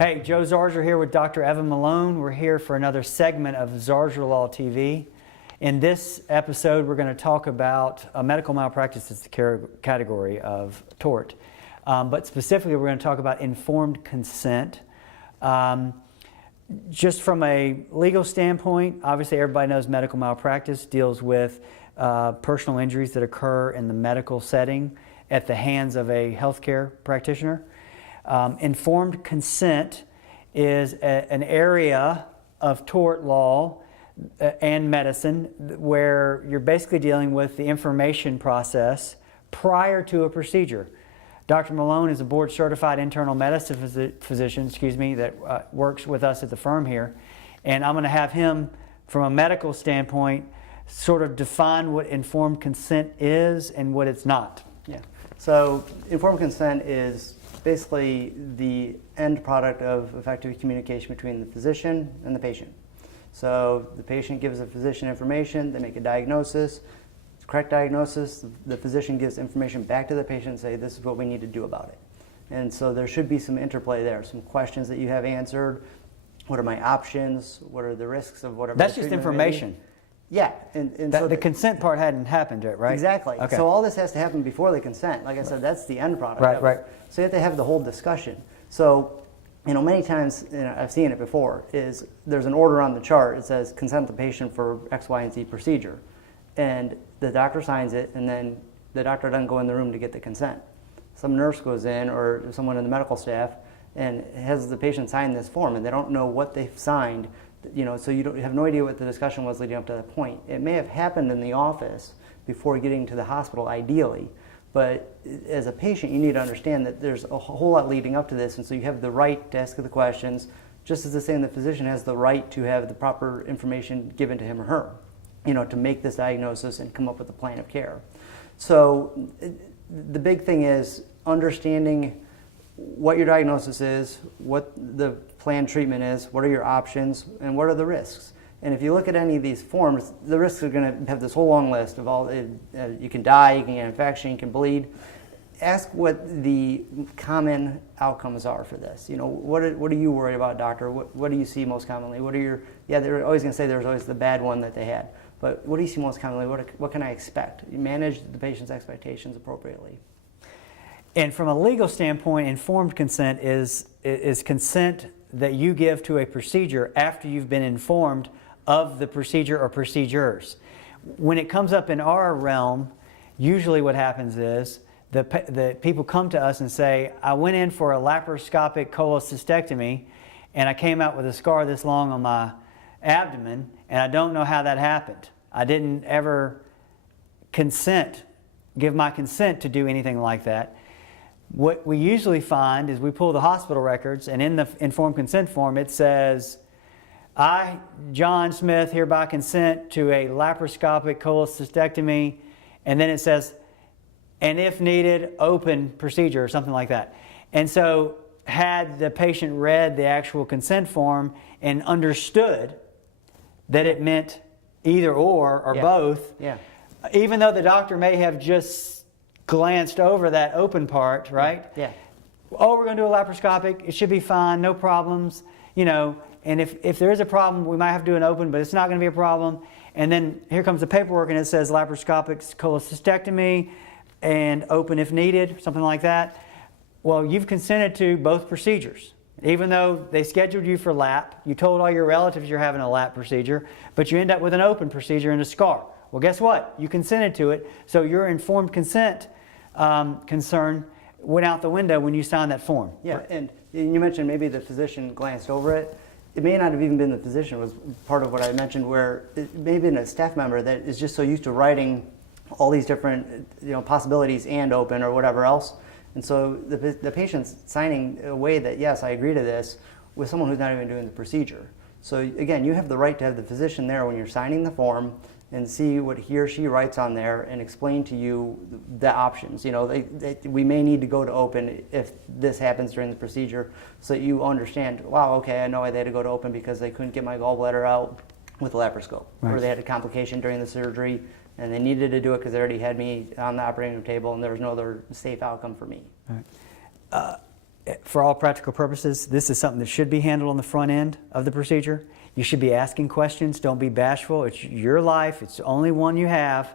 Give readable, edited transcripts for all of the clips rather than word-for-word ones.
Hey, Joe Zarzaur here with Dr. Evan Malone. We're here for another segment of Zarzaur Law TV. In this episode, we're going to talk about medical malpractice as the category of tort. But specifically, we're going to talk about informed consent. Just from a legal standpoint, obviously everybody knows medical malpractice deals with personal injuries that occur in the medical setting at the hands of a healthcare practitioner. Informed consent is an area of tort law and medicine where you're basically dealing with the information process prior to a procedure. Dr. Malone is a board-certified internal medicine physician, that works with us at the firm here, and I'm going to have him, from a medical standpoint, sort of define what informed consent is and what it's not. Yeah. So informed consent is basically the end product of effective communication between the physician and the patient. So the patient gives the physician information, they make a diagnosis, correct diagnosis, the physician gives information back to the patient and say, this is what we need to do about it. And so there should be some interplay there, some questions that you have answered. What are my options? What are the risks of whatever? That's just information. Yeah. So the consent part hadn't happened yet, right? Exactly. Okay. So all this has to happen before the consent. Like I said, that's the end product. Right. So you have to have the whole discussion. So, many times, I've seen it before, is there's an order on the chart. It says consent the patient for X, Y, and Z procedure. And the doctor signs it, and then the doctor doesn't go in the room to get the consent. Some nurse goes in, or someone in the medical staff, and has the patient sign this form, and they don't know what they've signed. So you have no idea what the discussion was leading up to that point. It may have happened in the office before getting to the hospital, ideally, but as a patient, you need to understand that there's a whole lot leading up to this, and so you have the right to ask the questions, just as the same the physician has the right to have the proper information given to him or her, to make this diagnosis and come up with a plan of care. So the big thing is understanding what your diagnosis is, what the planned treatment is, what are your options, and what are the risks. And if you look at any of these forms, the risks are going to have this whole long list of all, you can die, you can get an infection, you can bleed. Ask what the common outcomes are for this. What are you worried about, doctor? What do you see most commonly? They're always going to say there's always the bad one that they had. But what do you see most commonly? What can I expect? You manage the patient's expectations appropriately. And from a legal standpoint, informed consent is consent that you give to a procedure after you've been informed of the procedure or procedures. When it comes up in our realm, usually what happens is the people come to us and say, I went in for a laparoscopic cholecystectomy and I came out with a scar this long on my abdomen and I don't know how that happened. I didn't ever give my consent to do anything like that. What we usually find is we pull the hospital records, and in the informed consent form it says, I, John Smith, hereby consent to a laparoscopic cholecystectomy, and then it says, and if needed, open procedure or something like that. And so had the patient read the actual consent form and understood that it meant either or both, even though the doctor may have just glanced over that open part, right? Yeah. Oh, we're going to do a laparoscopic. It should be fine, no problems. And if there is a problem, we might have to do an open, but it's not going to be a problem. And then here comes the paperwork, and it says laparoscopic cholecystectomy and open if needed, something like that. Well, you've consented to both procedures. Even though they scheduled you for lap, you told all your relatives you're having a lap procedure, but you end up with an open procedure and a scar. Well, guess what? You consented to it, so your informed consent concern went out the window when you signed that form. Yeah, and you mentioned maybe the physician glanced over it. It may not have even been the physician, was part of what I mentioned, where it may have been a staff member that is just so used to writing all these different possibilities and open or whatever else. And so the patient's signing away that, yes, I agree to this, with someone who's not even doing the procedure. So again, you have the right to have the physician there when you're signing the form and see what he or she writes on there and explain to you the options. We may need to go to open if this happens during the procedure, so that you understand, wow, okay, I know they had to go to open because they couldn't get my gallbladder out with a laparoscope, right. Or they had a complication during the surgery and they needed to do it because they already had me on the operating room table and there was no other safe outcome for me. Right. for all practical purposes, this is something that should be handled on the front end of the procedure. You should be asking questions. Don't be bashful. It's your life. It's the only one you have.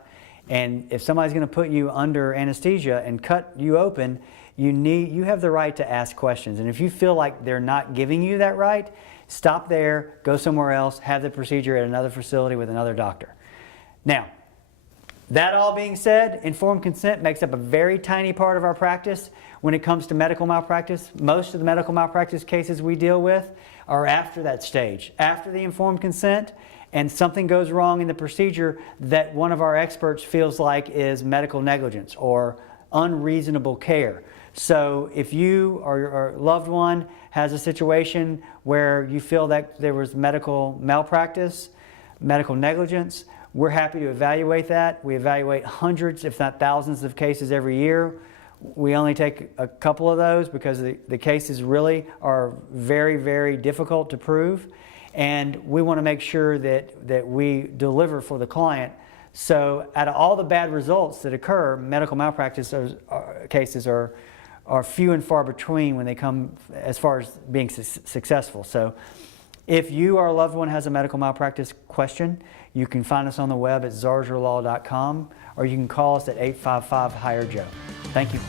And if somebody's going to put you under anesthesia and cut you open, you have the right to ask questions. And if you feel like they're not giving you that right, stop there, go somewhere else, have the procedure at another facility with another doctor. Now, that all being said, informed consent makes up a very tiny part of our practice when it comes to medical malpractice. Most of the medical malpractice cases we deal with are after that stage, after the informed consent, and something goes wrong in the procedure that one of our experts feels like is medical negligence or unreasonable care. So if you or your loved one has a situation where you feel that there was medical malpractice, medical negligence, we're happy to evaluate that. We evaluate hundreds, if not thousands of cases every year. We only take a couple of those because the cases really are very, very difficult to prove. And we want to make sure that we deliver for the client. So out of all the bad results that occur, medical malpractice cases are few and far between when they come as far as being successful. So if you or a loved one has a medical malpractice question, you can find us on the web at zarzaurlaw.com, or you can call us at 855-HIRE-JOE. Thank you.